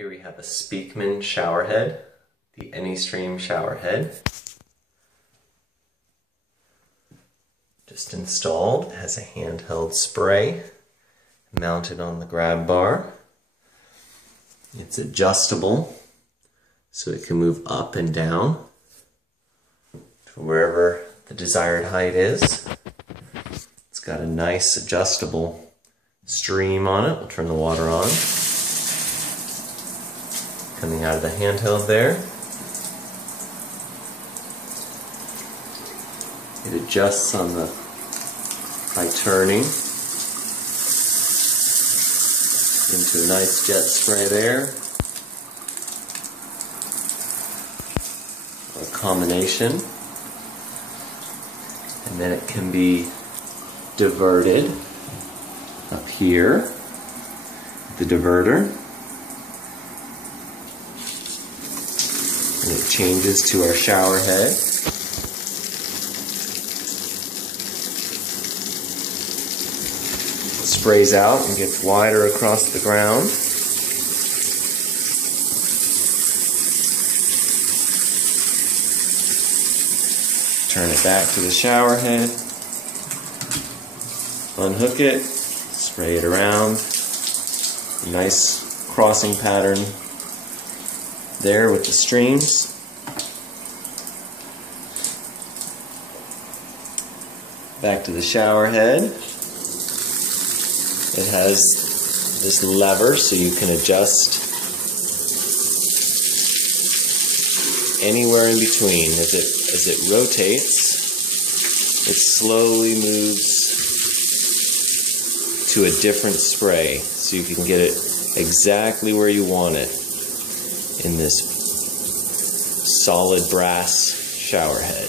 Here we have a Speakman shower head, the AnyStream shower head. Just installed. It has a handheld spray mounted on the grab bar. It's adjustable, so it can move up and down to wherever the desired height is. It's got a nice adjustable stream on it. We'll turn the water on. Coming out of the handheld there. It adjusts on the by turning into a nice jet spray there. A combination. And then it can be diverted up here, the diverter. And it changes to our shower head. It sprays out and gets wider across the ground. Turn it back to the shower head. Unhook it, spray it around. Nice crossing pattern there with the streams. Back to the shower head. It has this lever so you can adjust anywhere in between. As it rotates, it slowly moves to a different spray so you can get it exactly where you want it in this solid brass shower head.